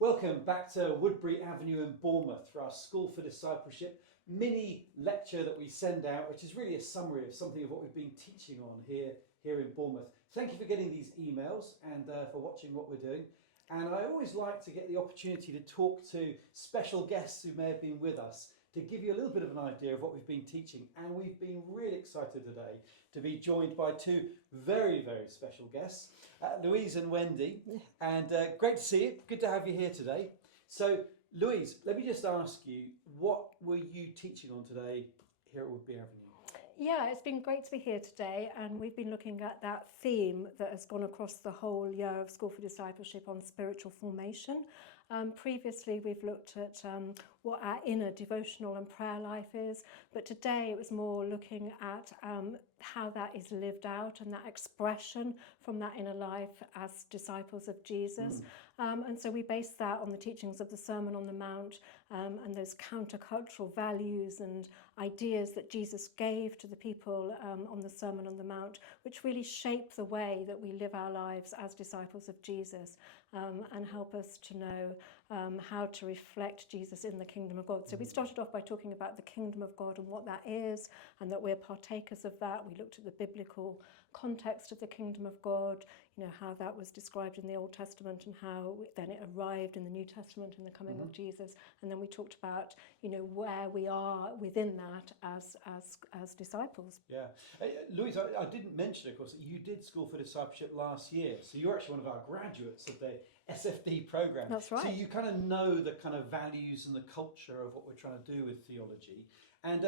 Welcome back to Woodbury Avenue in Bournemouth for our School for Discipleship mini lecture that we send out, which is really a summary of something of what we've been teaching on here in Bournemouth. Thank you for getting these emails and for watching what we're doing. And I always like to get the opportunity to talk to special guests who may have been with us to give you a little bit of an idea of what we've been teaching. And we've been really excited today to be joined by two very, very special guests, Louise and Wendy. And great to see you. Good to have you here today. So, Louise, let me just ask you, what were you teaching on today here at Woodbury Avenue? Yeah, it's been great to be here today, and we've been looking at that theme that has gone across the whole year of School for Discipleship on spiritual formation. Previously, we've looked at what our inner devotional and prayer life is, but today it was more looking at how that is lived out and that expression from that inner life as disciples of Jesus. And so we based that on the teachings of the Sermon on the Mount and those countercultural values and ideas that Jesus gave to the people on the Sermon on the Mount, which really shape the way that we live our lives as disciples of Jesus and help us to know how to reflect Jesus in the kingdom of God. So we started off by talking about the kingdom of God and what that is, and that we're partakers of that. We looked at the biblical context of the kingdom of God, you know, how that was described in the Old Testament and how then it arrived in the New Testament in the coming of Jesus. And then we talked about, you know, where we are within that as disciples. Yeah. Louise, I didn't mention, of course, that you did School for Discipleship last year. So you're actually one of our graduates of the SfD programme. That's right. So you kind of know the kind of values and the culture of what we're trying to do with theology. And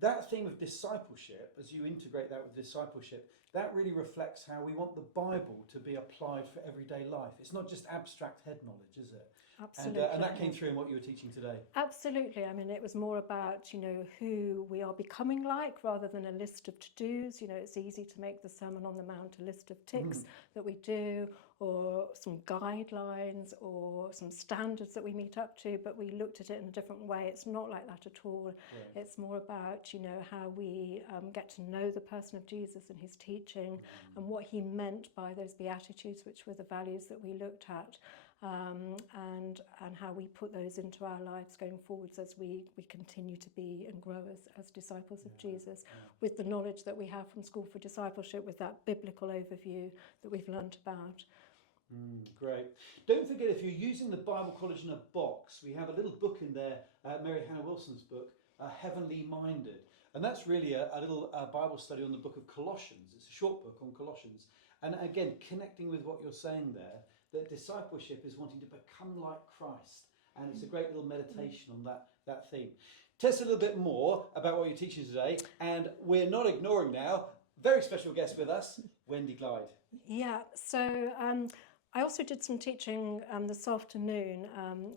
that theme of discipleship, as you integrate that with discipleship, that really reflects how we want the Bible to be applied for everyday life. It's not just abstract head knowledge, is it? Absolutely. And that came through in what you were teaching today. Absolutely. I mean, it was more about, you know, who we are becoming like rather than a list of to-dos. You know, it's easy to make the Sermon on the Mount a list of ticks that we do, or some guidelines or some standards that we meet up to, but we looked at it in a different way. It's not like that at all. Right. It's more about, you know, how we get to know the person of Jesus and his teaching and what he meant by those Beatitudes, which were the values that we looked at. And how we put those into our lives going forwards as we continue to be and grow as disciples of Jesus, with the knowledge that we have from School for Discipleship, with that biblical overview that we've learnt about. Great. Don't forget, if you're using the Bible College in a box, we have a little book in there, Mary Hannah Wilson's book, Heavenly Minded. And that's really a little Bible study on the book of Colossians. It's a short book on Colossians. And again, connecting with what you're saying there, that discipleship is wanting to become like Christ. And it's a great little meditation on that theme. Tell us a little bit more about what you're teaching today. And we're not ignoring now, very special guest with us, Wendy Glyde. Yeah, so I also did some teaching this afternoon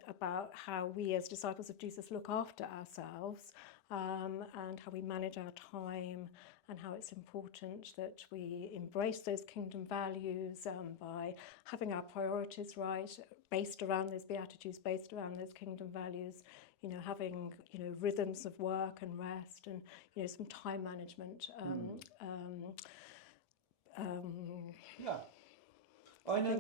about how we as disciples of Jesus look after ourselves and how we manage our time, and how it's important that we embrace those kingdom values by having our priorities right, based around those Beatitudes, based around those kingdom values, you know, having, you know, rhythms of work and rest and, you know, some time management. Yeah. I know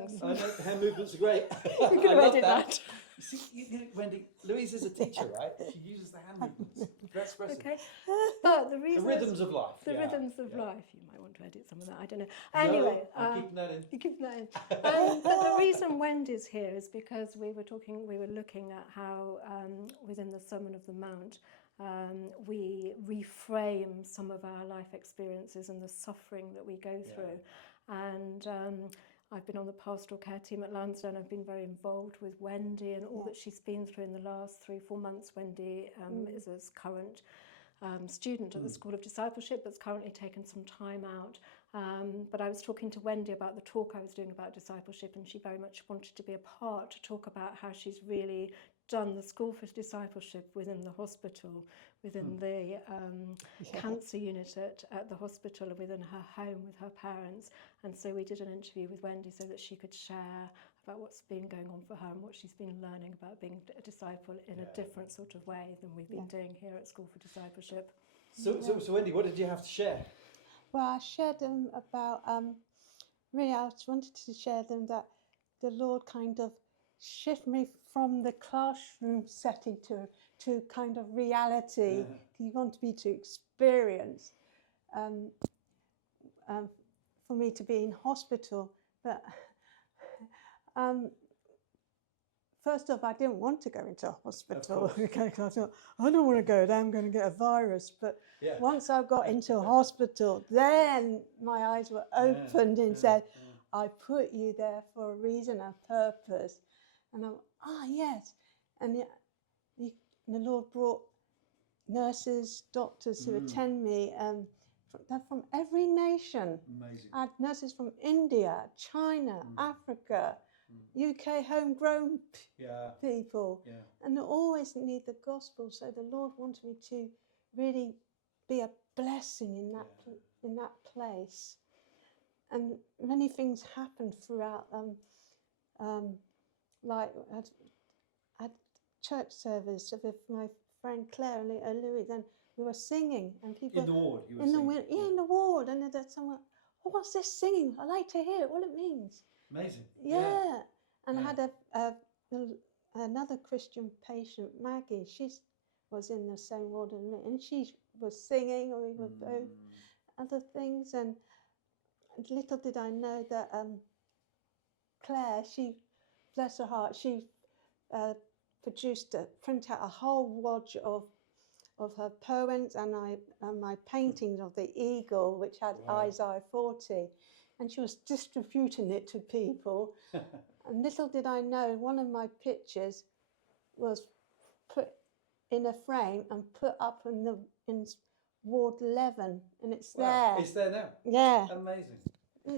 hand movements are great. You can edit that. You see, Wendy, Louise is a teacher, right? She uses the hand movements. Very expressive. Okay. But the reason... The rhythms of life. The rhythms of life. You might want to edit some of that, I don't know. Anyway. No, I'm keeping that in. You're keeping that in. But the reason Wendy's here is because we were looking at how within the Sermon of the Mount, we reframe some of our life experiences and the suffering that we go through. And I've been on the pastoral care team at Lansdowne. I've been very involved with Wendy and all that she's been through in the last 3-4 months. Wendy is a current student at the School of Discipleship that's currently taken some time out. But I was talking to Wendy about the talk I was doing about discipleship, and she very much wanted to be a part to talk about how she's really done the School for Discipleship within the hospital, within the cancer unit at the hospital, and within her home with her parents. And so we did an interview with Wendy so that she could share about what's been going on for her and what she's been learning about being a disciple in a different sort of way than we've been doing here at School for Discipleship. So Wendy, what did you have to share? Well, I shared them about, really I wanted to share them that the Lord kind of shift me from the classroom setting to kind of reality. Yeah. You want me to experience for me to be in hospital. But first off, I didn't want to go into hospital because I thought, I don't want to go there, I'm going to get a virus. But Yeah. once I got into hospital, then my eyes were opened and said, I put you there for a reason, a purpose. And I'm, yes. And the Lord brought nurses, doctors who attend me, they're from every nation. Amazing. I had nurses from India, China, Africa, UK homegrown people. Yeah. And they always need the gospel. So the Lord wanted me to really be a blessing in that place. And many things happened throughout. Like I had church service with my friend Claire and Louise, and we were singing, and people in the ward. You were in singing. in the ward, and there's someone. Oh, what's this singing? I like to hear it. What it means. Amazing. Yeah. And I had another Christian patient, Maggie. She was in the same ward as me, and she was singing, or we were both other things. And little did I know that Claire, she, bless her heart, she print out a whole wodge of her poems and my paintings of the eagle, which had Isaiah 40. And she was distributing it to people. And little did I know, one of my pictures was put in a frame and put up in Ward 11, and it's there. It's there now. Yeah. Amazing.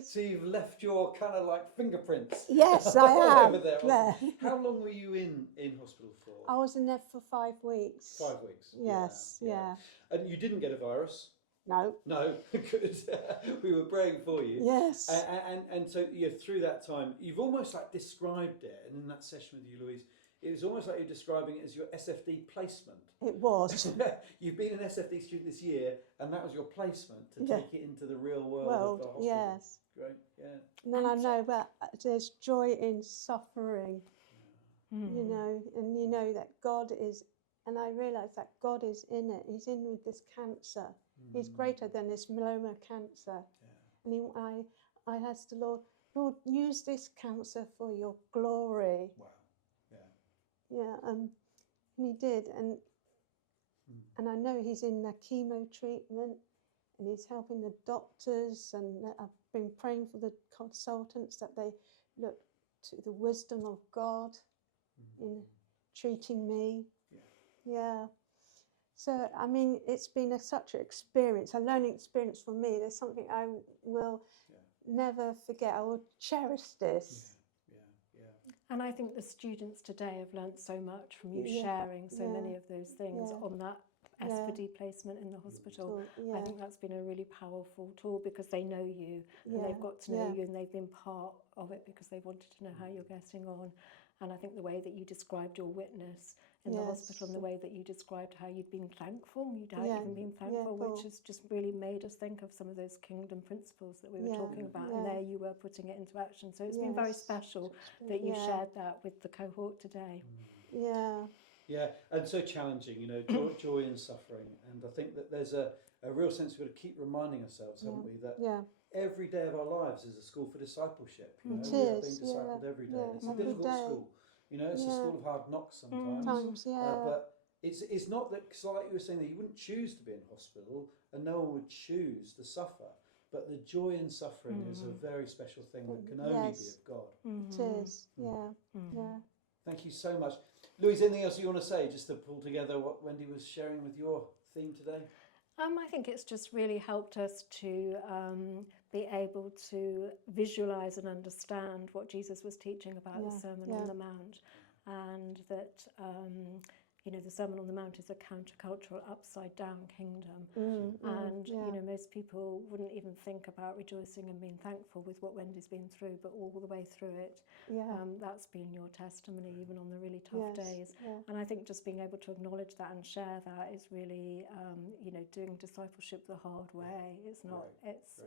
So you've left your kind of like fingerprints. Yes, I have. Over there. There. How long were you in hospital for? I was in there for 5 weeks. 5 weeks. Yes, yeah. And you didn't get a virus? No. No, good. We were praying for you. Yes. And so through that time, you've almost like described it, and in that session with you, Louise, it was almost like you're describing it as your SfD placement. It was. You've been an SfD student this year, and that was your placement to take it into the real world of the hospital. Yes. Great, yeah. And then I know that there's joy in suffering, you know, and you know that God is, and I realise that God is in it. He's in with this cancer. He's greater than this myeloma cancer. And I asked the Lord, use this cancer for your glory. Wow. Yeah, and he did, and I know he's in the chemo treatment, and he's helping the doctors, and I've been praying for the consultants that they look to the wisdom of God in treating me. Yeah. So, I mean, it's been such an experience, a learning experience for me. There's something I will never forget. I will cherish this. And I think the students today have learnt so much from you sharing so many of those things on that SfD placement in the hospital. I think that's been a really powerful tool because they know you and they've got to know you, and they've been part of it because they wanted to know how you're getting on. And I think the way that you described your witness in the hospital, and the way that you described how you'd been thankful, you'd even been thankful, which has just really made us think of some of those kingdom principles that we were talking about, and there you were putting it into action. So it's been very special that you shared that with the cohort today. Yeah, and so challenging, you know, joy in suffering. And I think that there's a real sense we've got to keep reminding ourselves, haven't we, that every day of our lives is a school for discipleship. You know, we are being discipled every day. It's a difficult school. You know, it's a school of hard knocks sometimes. But it's not that, because like you were saying, that you wouldn't choose to be in hospital, and no one would choose to suffer. But the joy in suffering is a very special thing that can only be of God. It is, yeah. Thank you so much. Louise, anything else you want to say, just to pull together what Wendy was sharing with your theme today? I think it's just really helped us to be able to visualise and understand what Jesus was teaching about the Sermon on the Mount, and that you know, the Sermon on the Mount is a countercultural, upside-down kingdom, and you know, most people wouldn't even think about rejoicing and being thankful with what Wendy's been through, but all the way through it, that's been your testimony, even on the really tough days. And I think just being able to acknowledge that and share that is really, you know, doing discipleship the hard way. It's not, it's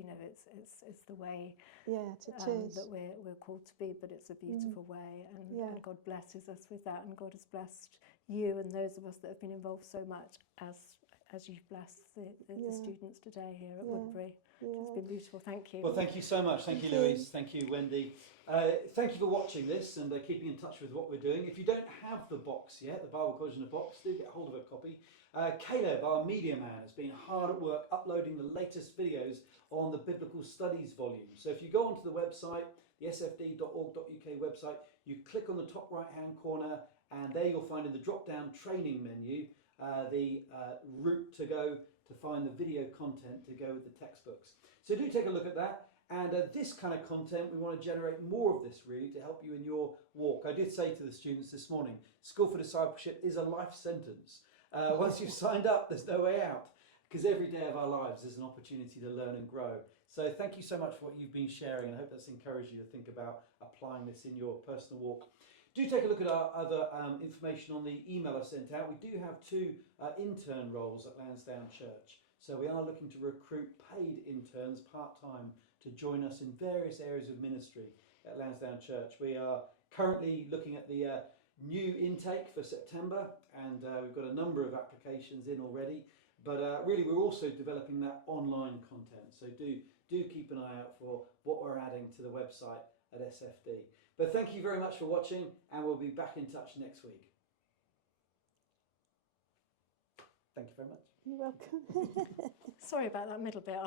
you know, it's the way Yeah, it is. that we're called to be, but it's a beautiful way, and God blesses us with that, and God has blessed you and those of us that have been involved so much as you've blessed the students today here at Woodbury. It's been beautiful. Thank you. Well, thank you so much. Thank you, Louise. Thank you, Wendy. Thank you for watching this and keeping in touch with what we're doing. If you don't have the box yet, the Bible College in a Box, do get hold of a copy. Caleb, our media man, has been hard at work uploading the latest videos on the Biblical Studies volume. So if you go onto the website, the sfd.org.uk website, you click on the top right-hand corner, and there you'll find in the drop-down training menu the route to go to find the video content to go with the textbooks. So do take a look at that. And this kind of content, we want to generate more of this really to help you in your walk. I did say to the students this morning, School for Discipleship is a life sentence. Once you've signed up, there's no way out, because every day of our lives is an opportunity to learn and grow. So thank you so much for what you've been sharing, and I hope that's encouraged you to think about applying this in your personal walk. Do take a look at our other information on the email I sent out. We do have 2 intern roles at Lansdowne Church. So we are looking to recruit paid interns part-time to join us in various areas of ministry at Lansdowne Church. We are currently looking at the new intake for September, and we've got a number of applications in already. But really, we're also developing that online content. So do keep an eye out for what we're adding to the website at SfD. But thank you very much for watching, and we'll be back in touch next week. Thank you very much. You're welcome. Sorry about that middle bit.